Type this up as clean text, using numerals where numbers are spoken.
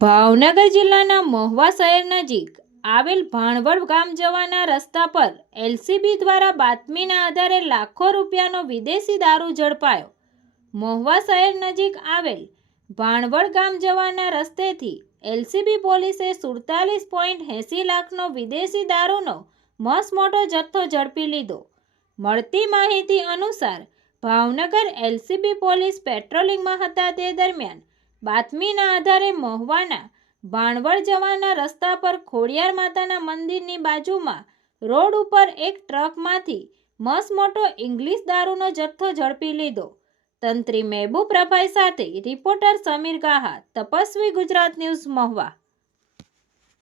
ભાવનગર જિલ્લાના મહુવા શહેર નજીક આવેલ ભાણવડ ગામ જવાના રસ્તા પર એલસીબી દ્વારા બાતમીના આધારે લાખો રૂપિયાનો વિદેશી દારૂ ઝડપાયો। મહુવા શહેર નજીક આવેલ ભાણવડ ગામ જવાના રસ્તેથી એલસીબી પોલીસે 47.80 લાખનો વિદેશી દારૂનો મસમોટો જથ્થો ઝડપી લીધો। મળતી માહિતી અનુસાર ભાવનગર એલસીબી પોલીસ પેટ્રોલિંગમાં હતા તે દરમિયાન બાતમીના આધારે મહુવાના ભાણવડ જવાના રસ્તા પર ખોડિયાર માતાના મંદિરની બાજુમાં રોડ ઉપર એક ટ્રકમાંથી મસમોટો ઇંગ્લિશ દારૂનો જથ્થો ઝડપી લીધો। તંત્રી મહેબૂબ પ્રભાઈ સાથે રિપોર્ટર સમીર ગાહા, તપસ્વી ગુજરાત ન્યૂઝ, મહુવા।